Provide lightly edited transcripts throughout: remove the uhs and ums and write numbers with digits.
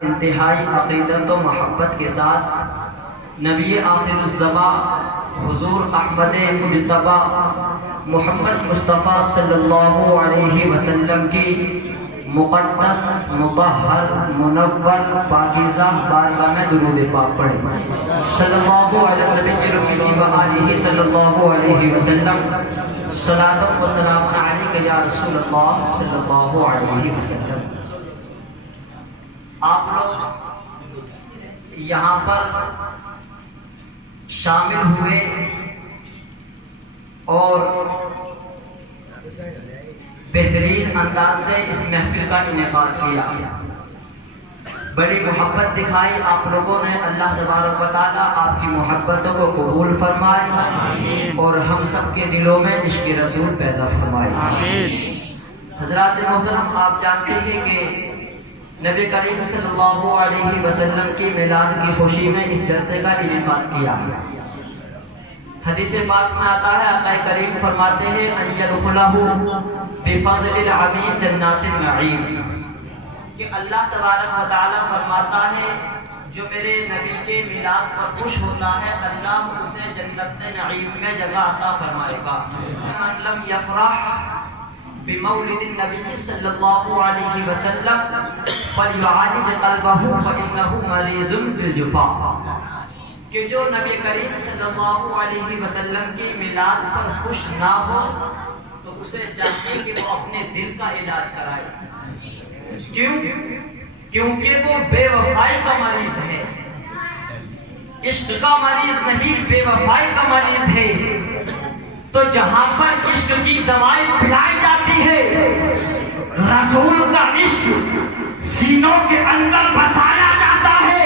انتہائی عقیدت و محبت کے ساتھ نبی آخر الزمان حضور احمد مجتبی محمد مصطفیٰ صلی اللہ علیہ وسلم کی مقدس مطہر منور پاکیزہ بارگاہ میں درود پاک پڑھیں صلی اللہ علیہ وسلم صلی اللہ علیہ وسلم صلاۃ و سلام علیک یا رسول اللہ صلی اللہ علیہ وسلم۔ آپ لوگ یہاں پر شامل ہوئے اور بہترین انداز سے اس محفل کا انعقاد کیا، بڑی محبت دکھائی آپ لوگوں نے۔ اللہ تبارک و تعالیٰ آپ کی محبتوں کو قبول فرمائے اور ہم سب کے دلوں میں عشق رسول پیدا فرمائے۔ حضرات محترم، آپ جانتے ہیں کہ نبی کریم صلی اللہ علیہ وسلم کی میلاد کی خوشی میں اس جلسے کا انعقاد کیا ہے۔ حدیث پاک میں آتا ہے، آقا کریم فرماتے ہیں ان یدخلہ بفضل العمیم جنات النعیم، کہ اللہ تبارک و تعالیٰ فرماتا ہے جو میرے نبی کے میلاد پر خوش ہوتا ہے اللہ اسے جنت نعیم میں جگہ عطا فرمائے گا۔ من لم یفرح بمولد النبی صلی اللہ علیہ وسلم فلیعالج قلبہ فإنہ مریض بالجفا، کہ جو نبی کریم صلی اللہ علیہ وسلم کی میلاد پر خوش نہ ہو تو اسے چاہیے کہ وہ اپنے دل کا علاج کرائے۔ کیوں؟ کیونکہ وہ بے وفائی کا مریض ہے، عشق کا مریض نہیں، بے وفائی کا مریض ہے۔ تو جہاں پر عشق کی دوائی پلائی جاتی ہے، رسول کا عشق سینوں کے اندر بسایا جاتا ہے،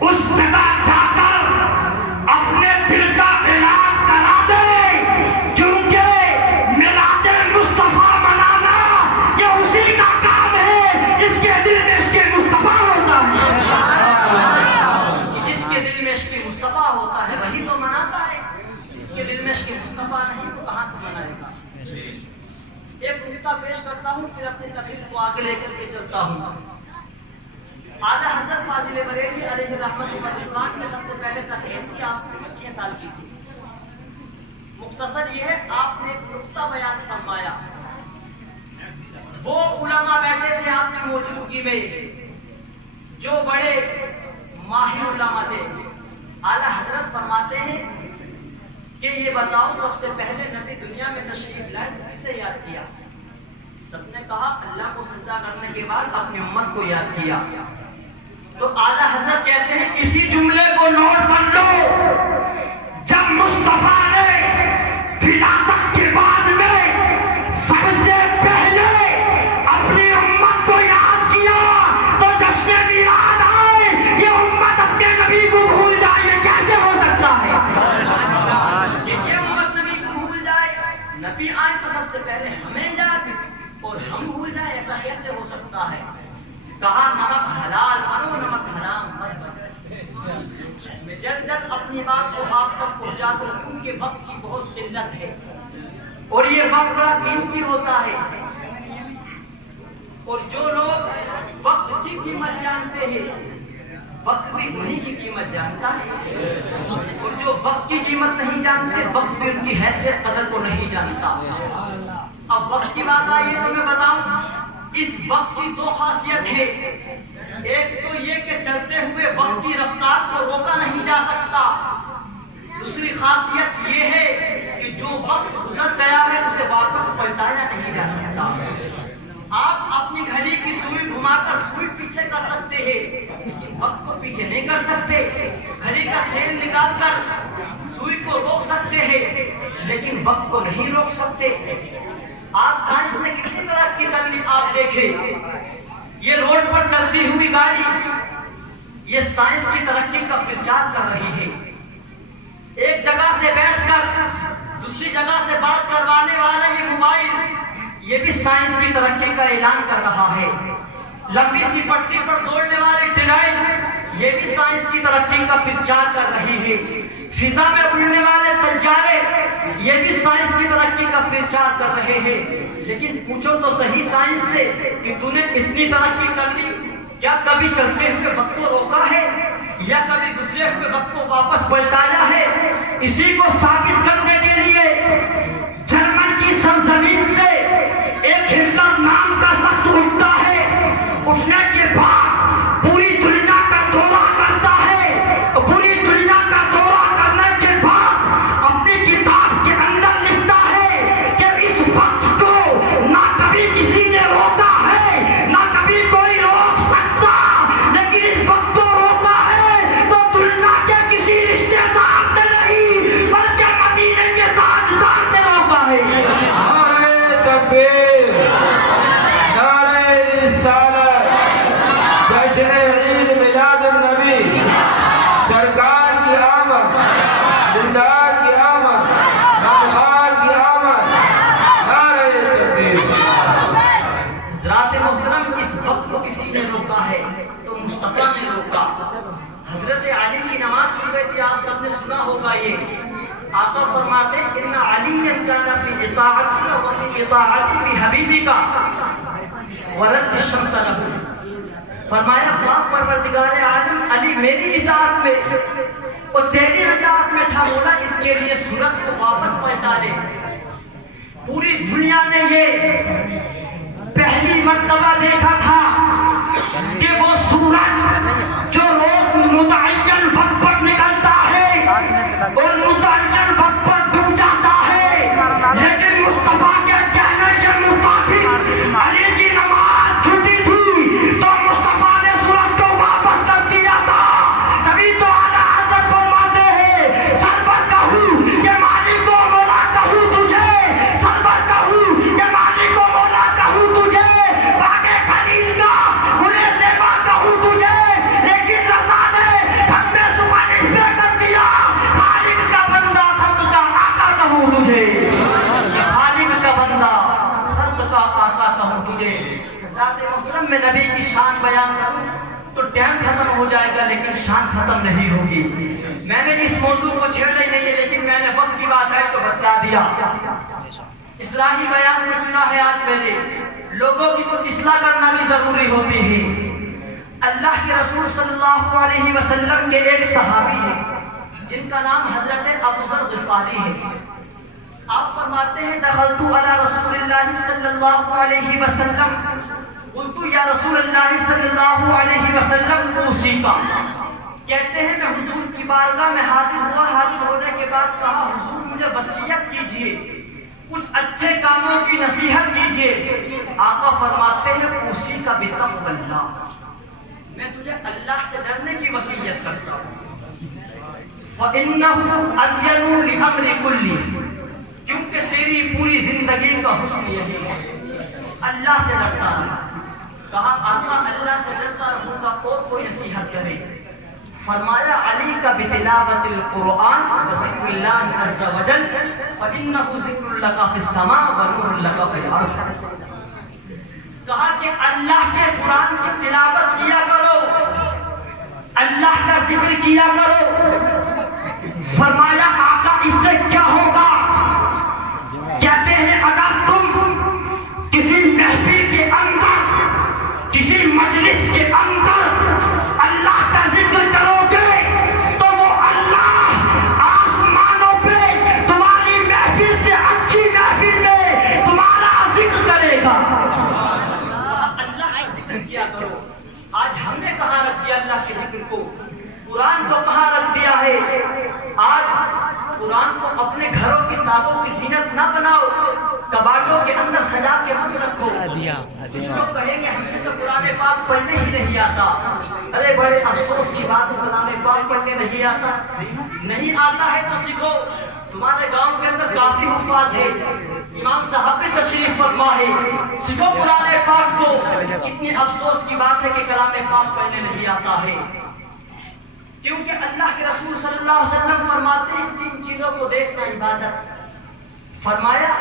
اس جگہ جا کر اپنے دل کا علاج کرا دے، کیونکہ میلاد مصطفیٰ منانا یہ اسی کا کام ہے جس کے دل میں عشق مصطفیٰ ہوتا ہے۔ جس کے دل میں عشق مصطفیٰ ہوتا ہے وہی تو مناتا ہے، جس کے دل میں عشق مصطفیٰ نہیں تو کہاں سے منائے گا۔ ایک نکتہ پیش کرتا ہوں پھر اپنی تقریر کو آگے لے کر کے چلتا ہوں۔ اعلیٰ حضرت فاضل بریلوی علیہ رحمت و رضوان نے سب سے پہلے تقریر کی، آپ نے 6 سال کی تھی۔ مختصر یہ ہے، آپ نے ایک نکتہ بیان فرمایا، وہ علماء بیٹھے تھے آپ کی موجودگی میں جو بڑے ماہر علماء تھے۔ اعلیٰ حضرت فرماتے ہیں کہ یہ بتاؤ سب سے پہلے نبی دنیا میں تشریف لائے تو کس سے یاد کیا؟ سب نے کہا اللہ کو سجدہ کرنے کے بعد اپنی امت کو یاد کیا۔ تو اعلیٰ حضرت کہتے ہیں اسی جملے کو نوٹ کر لو، جب مصطفیٰ نے ولادت کے بعد میں سب سے پہلے اپنی امت کو یاد کیا تو جشن میلاد آئے، یہ امت اپنے نبی کو بھول جائے، یہ کیسے ہو سکتا ہے؟ نبی آئے تو سب سے پہلے ہمیں یاد اور ہم بھول جائیں، ایسا کیسے ہو سکتا ہے؟ کہا نمک حلال بنو نمک حرام مت بنو۔ میں جلد اپنی بات کو آپ تک پہنچاتا ہوں کیونکہ وقت کی بہت قلت ہے اور یہ وقت بڑا قیمتی ہوتا ہے، اور جو لوگ وقت کی قیمت جانتے ہیں وقت بھی انہی کی قیمت جانتا ہے، اور جو وقت کی قیمت نہیں جانتے وقت بھی ان کی حیثیت قدر کو نہیں جانتا۔ اب وقت کی بات آئی ہے تو میں بتاؤں، اس وقت کی 2 خاصیت ہے۔ ایک تو یہ کہ چلتے ہوئے وقت کی رفتار کو روکا نہیں جا سکتا، دوسری خاصیت یہ ہے کہ جو وقت گزر گیا ہے اسے واپس پلٹایا نہیں جا سکتا۔ آپ اپنی گھڑی کی سوئی گھما کر سوئی پیچھے کر سکتے ہیں لیکن وقت کو پیچھے نہیں کر سکتے۔ گھڑی کا سین نکال کر سوئی کو روک سکتے ہیں لیکن وقت کو نہیں روک سکتے۔ آج سائنس نے کتنی ترقی کر لی آپ دیکھیں، یہ روڈ پر چلتی ہوئی گاڑی یہ سائنس کی ترقی کا پرچار کر رہی ہے۔ ایک جگہ سے بیٹھ کر دوسری جگہ سے بات کروانے والا یہ موبائل یہ بھی سائنس کی ترقی کا اعلان کر رہا ہے۔ لمبی سی پٹری پر دوڑنے والے ٹرین یہ بھی سائنس کی ترقی کا پرچار کر رہی ہے۔ فضا میں اڑنے والے طیارے یہ بھی سائنس کی ترقی کا پرچار کر رہے ہیں۔ لیکن پوچھو تو صحیح سائنس سے کہ تو نے اتنی ترقی کر لی کیا کبھی چلتے ہوئے وقت کو روکا ہے یا کبھی گزرے ہوئے وقت کو واپس پلٹایا ہے؟ اسی کو ثابت کرنے کے لیے جرمن کی سرزمین سے ایک ہٹلر نام کا شخص اٹھتا ہے، اٹھنے کے بعد پوری دنیا کا دورہ کرتا ہے، پوری دنیا کا دورہ کرنے کے بعد اپنی کتاب کے اندر لکھتا ہے کہ اس وقت کو نہ کبھی کسی نے روکا ہے نہ کبھی کوئی روک سکتا، لیکن اس وقت کو روکا ہے تو دنیا کے کسی رشتے دار نے نہیں بلکہ مدینے کے تاجدار نے روکا ہے۔ نعرہ تکبیر، نعرہ رسالت، جشن عید میلاد النبی، سرکار کی آمد، دلدار کی آمد، غمخوار کی آمد، نعرہ تکبیر۔ حضرات محترم، اس وقت کو کسی نے روکا ہے تو مصطفیٰ نے روکا۔ حضرت علی کی نماز چھوٹ گئی تھی، آپ سب نے سنا ہوگا یہ۔ آقا فرماتے ان علی کان فی اطاعتک و فی اطاعتی فی حبیبک ورد الشمس لہ، فرمایا پاک پروردگار عالم علی میری اطاعت میں اور تیری اطاعت میں تھا، مولا اس کے لیے سورج کو واپس پلٹا دے۔ پوری دنیا نے یہ پہلی مرتبہ دیکھا تھا کہ وہ سورج جو روز متعین وقت پر نکلتا ہے اور متعین وقت پر ڈوب جاتا ہے، لیکن مصطفیٰ کے کہنے کے مطابق علی کی نماز چھوٹی تھی تو مصطفیٰ نے سورج کو واپس کر دیا تھا۔ تبھی تو اعلیٰ حضرت فرماتے ہیں سرور کہوں کہ مالک و مولا کہوں تجھے، سرور کہوں کہ مالک و مولا کہوں تجھے، باغے خلیل کا گلے زیبا کہوں تجھے، لیکن رضا نے ہم میں سپارش پہ کر دیا خالق کا بندہ خلق کا آقا کہوں تجھے، خالق کا بندہ خلق کا آقا کہوں تجھے۔ حضرات محترم، میں نبی کی شان بیان کروں تو ٹائم ختم ہو جائے گا لیکن شان ختم نہیں ہوگی۔ میں نے اس موضوع کو چھیڑا ہی نہیں ہے لیکن میں نے وقت کی بات آئی تو بتلا دیا۔ اصلاحی بیان کو چنا ہے آج میں نے، لوگوں کی تو اصلاح کرنا بھی ضروری ہوتی ہے۔ اللہ کے رسول صلی اللہ علیہ وسلم کے ایک صحابی ہیں جن کا نام حضرت ابو ذر غفاری ہے۔ آپ فرماتے ہیں دخلت علی رسول اللہ صلی اللہ علیہ وسلم، قلت یا رسول اللہ صلی اللہ علیہ وسلم اوصیک، کہتے ہیں میں حضور کی بارگاہ میں حاضر ہوا، حاضر ہونے کے بعد کہا حضور مجھے وصیت کیجئے، کچھ اچھے کاموں کی نصیحت کیجئے۔ آقا فرماتے ہیں اوصیک بتقوی اللہ، میں تجھے اللہ سے ڈرنے کی وصیت کرتا ہوں۔ فَإِنَّهُ أَزْيَنُ لِأَمْرِ كُلِّهِ، کیونکہ تیری پوری زندگی کا حسن یہی ہے اللہ سے ڈرتا رہا۔ کہا آقا اللہ سے ڈرتا رہوں گا اور کوئی نصیحت کرے؟ فرمایا علی کا بتلاوت القرآن وذکر اللہ عز وجل فإنه ذکر لک فی السماء ونور لک فی الارض۔ کہا کہ اللہ کے قرآن کی تلاوت کیا کرو، اللہ کا ذکر کیا کرو۔ فرمایا آقا اس سے کیا ہوگا؟ کہتے ہیں اگر تم کسی محفل کے اندر کسی مجلس کے اندر اللہ کا ذکر کرو گے تو وہ اللہ آسمانوں پہ تمہاری محفل سے اچھی محفل میں تمہارا ذکر کرے گا۔ اللہ کا ذکر کیا کرو۔ آج ہم نے کہاں رکھ دیا اللہ کے ذکر کو؟ قرآن تو کہاں رکھ دیا ہے؟ آج قرآن کو اپنے گھروں کی کتابوں کی زینت نہ بناؤ، کباڑوں کے اندر سجا کے مت رکھو۔ کچھ لوگ کہیں گے ہم سے تو قرآن پاک پڑھنے ہی نہیں آتا۔ ارے بڑے افسوس کی بات ہے، قرآن پاک پڑھنے نہیں آتا؟ نہیں آتا ہے تو سیکھو۔ تمہارے گاؤں کے اندر کافی حفاظ ہے، امام صاحب بھی تشریف فرما ہے، سیکھو قرآن پاک کو۔ کتنی افسوس کی بات ہے کہ کلام پاک پڑھنے نہیں آتا ہے، کیونکہ اللہ کے رسول صلی اللہ علیہ وسلم فرماتے ہیں تین چیزوں کو دیکھنا عبادت۔ فرمایا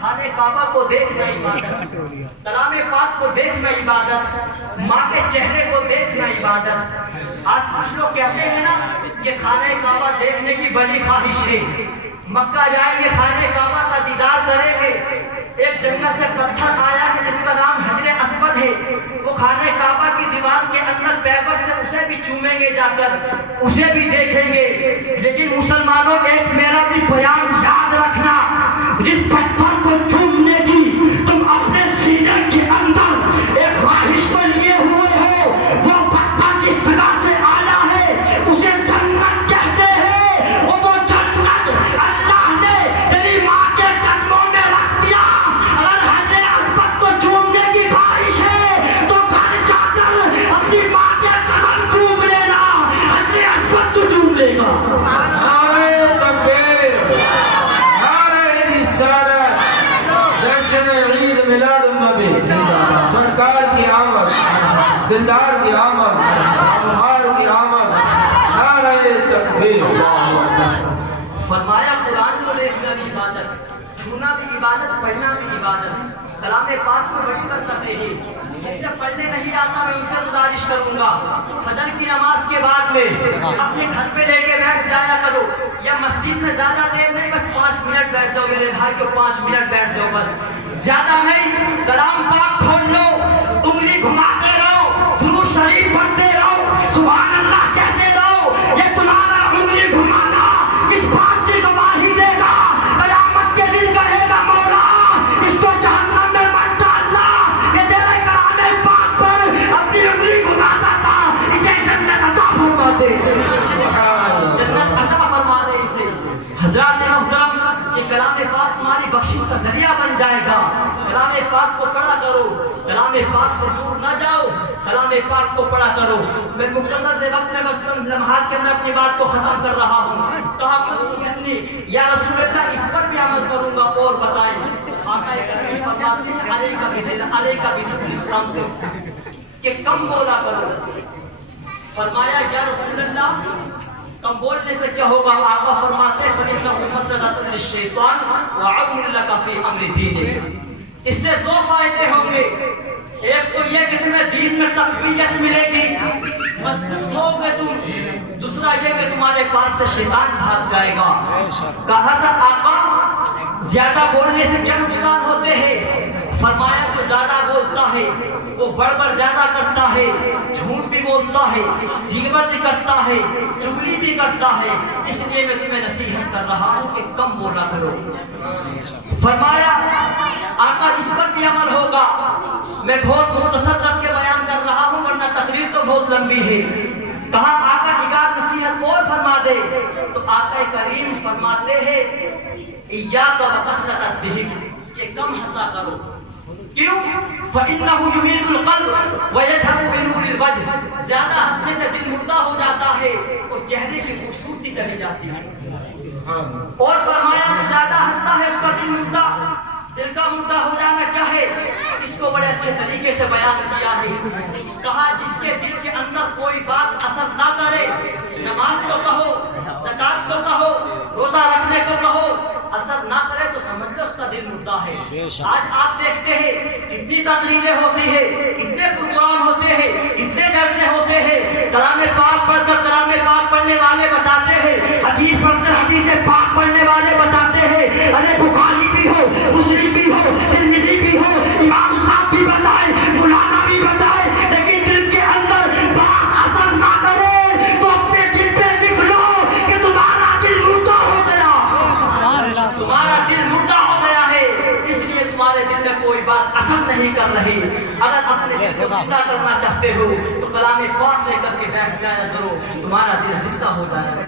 خانہ کعبہ کو دیکھنا عبادت، کلام پاک کو دیکھنا عبادت، ماں کے چہرے کو دیکھنا عبادت۔ آج کچھ لوگ کہتے ہیں نا کہ خانہ کعبہ دیکھنے کی بڑی خواہش ہے، مکہ جائیں گے خانہ کعبہ کا دیدار کریں گے، ایک جنت سے پتھر آیا ہے جس کا نام حجر اسود ہے، وہ خانہ کعبہ کی دیوار کے اندر پیبند ہے، اسے بھی چومیں گے جا کر، اسے بھی دیکھیں گے۔ لیکن مسلمانوں ایک میرا بھی بیان یاد رکھنا، جس پتھر کو چومنے کی تم اپنے سینے کے اندر ایک خواہش کو لیے ہوئے ہو، وہ پتھر جس جگہ سے آیا ہے اسے جنت کہتے ہیں، اور وہ جنت اللہ نے تیری ماں کے قدموں میں رکھ دیا۔ اگر حجر اسود کو چومنے کی خواہش ہے تو گھر جا کر اپنی ماں کے قدم چوم لینا، حجر اسود کو چوم لے گا۔ نعرہ تکبیر، نعرہ رسالت، جشن عید میلاد النبی، سرکار کی آمد، دلدار کی آمد، بہار کی آمد، نعرہ تکبیر۔ فرمایا قرآن کو دیکھنا بھی عبادت، چھونا بھی عبادت، پڑھنا بھی عبادت۔ کلام پاک میں بڑی برکت ہے، جس سے پڑھنے نہیں آتا میں ان سے گزارش کروں گا فجر کی نماز کے بعد میں اپنے گھر پہ لے کے بیٹھ جایا کرو، یا مسجد میں زیادہ دیر نہیں، بس 5 منٹ بیٹھ جاؤ میرے بھائی کو، 5 منٹ بیٹھ جاؤ بس، زیادہ نہیں۔ کلام پاک کھول لو، انگلی گھماتے رہو، درود شریف پڑھتے رہو، سبحان اللہ کہتے رہو۔ یہ تمہارا انگلی گھمانا اس بات کی گواہی دے گا، قیامت کے دن کہے گا مولا اس کو جہنم میں مت ڈالنا، یہ تیرے کلام پاک پر اپنی انگلی گھماتا تھا، اسے جنت عطا فرما دے، جنت عطا فرما دے اسے۔ حضرات محترم، یہ کلام پاک تمہاری بخشش کا ذریعہ بن جائے گا۔ کلام پاک کو پڑھا کرو، کلام پاک سے دور نہ جاؤ، کلام پاک کو پڑھا کرو۔ میں مختصر سے وقت میں چند لمحات کے اندر اپنی بات کو ختم کر رہا ہوں۔ کہا کہ یا رسول اللہ اس پر بھی عمل کروں گا، اور بتائیں۔ آقا کریم فرماتے ہیں علیک بذکر الصمت، کہ کم بولا کرو۔ فرمایا یا رسول اللہ کم بولنے سے کیا ہوگا؟ آقا فرماتے ہیں فَإِنَّهُ مَطْرَدَةٌ لِلشَّيْطَانِ وَعَوْنٌ لَكَ فِي أَمْرِ دِينِكَ۔ اس سے 2 فائدے ہوں گے، ایک تو یہ کہ تمہیں دین میں تقویت ملے گی، مضبوط ہوگے تم، دوسرا یہ کہ تمہارے پاس سے شیطان بھاگ جائے گا۔ کہا تھا آقا زیادہ بولنے سے کیا نقصان ہوتے ہیں؟ فرمایا جو زیادہ بولتا ہے وہ بڑبڑ زیادہ کرتا ہے، جھوٹ بھی بولتا ہے، غیبت بھی کرتا ہے، چغلی بھی کرتا ہے، اس لیے میں تمہیں نصیحت کر رہا ہوں کہ کم بولا کرو۔ فرمایا آقا اس پر بھی عمل ہوگا۔ میں بہت مختصر رکھ کے بیان کر رہا ہوں ورنہ تقریر تو بہت لمبی ہے۔ کہا آقا ایک نصیحت اور فرما دے، تو آقا کریم فرماتے ہیں ایاک وکثرۃ الضحک، یہ کم ہنسا کرو۔ کیوں؟ فَإِنَّهُ يُمِيتُ الْقَلْبَ وَيَذْهَبُ بِنُورِ الْوَجْهِ، زیادہ ہنسنے سے دل مردہ ہو جاتا ہے اور چہرے کی خوبصورتی چلی جاتی ہے۔ اور فرمایا جو زیادہ ہنستا ہے اس کا دل مردہ، دل کا مردہ ہو جانا چاہے، اس کو بڑے اچھے طریقے سے بیان کیا ہے۔ کہا جس کے دل کے اندر کوئی بات اثر نہ کرے، نماز کو کہو، زکات کو کہو، روزہ رکھنے کو کہو، اثر نہ کرے تو سمجھ لو اس کا دل مردہ ہے۔ آج آپ دیکھتے ہیں کتنی تقریریں ہوتی ہیں، کتنے پروگرام ہوتے ہیں، کتنے جلسے ہوتے ہیں، کلام پاک پڑھ کر کلام پاک پڑھنے والے بتاتے ہیں، حدیث پڑھ کر حدیث پاک پڑھنے والے بتاتے ہیں، ارے بخاری بھی ہو، مسلم بھی ہو، ترمذی بھی ہو، امام صاحب بھی بتائے، مولانا بھی بتائے، لیکن دل کے اندر بات اثر نہ کرے تو اپنے دل پہ لکھ لو کہ تمہارا دل مردہ ہو گیا، تمہارا دل مردہ ہو گیا ہے، اس لیے تمہارے دل میں کوئی بات اثر نہیں کر رہی۔ اگر اپنے دل کو زندہ کرنا چاہتے ہو تو کلام پاک لے کر کے بیٹھ جایا کرو، تمہارا دل زندہ ہو جائے گا۔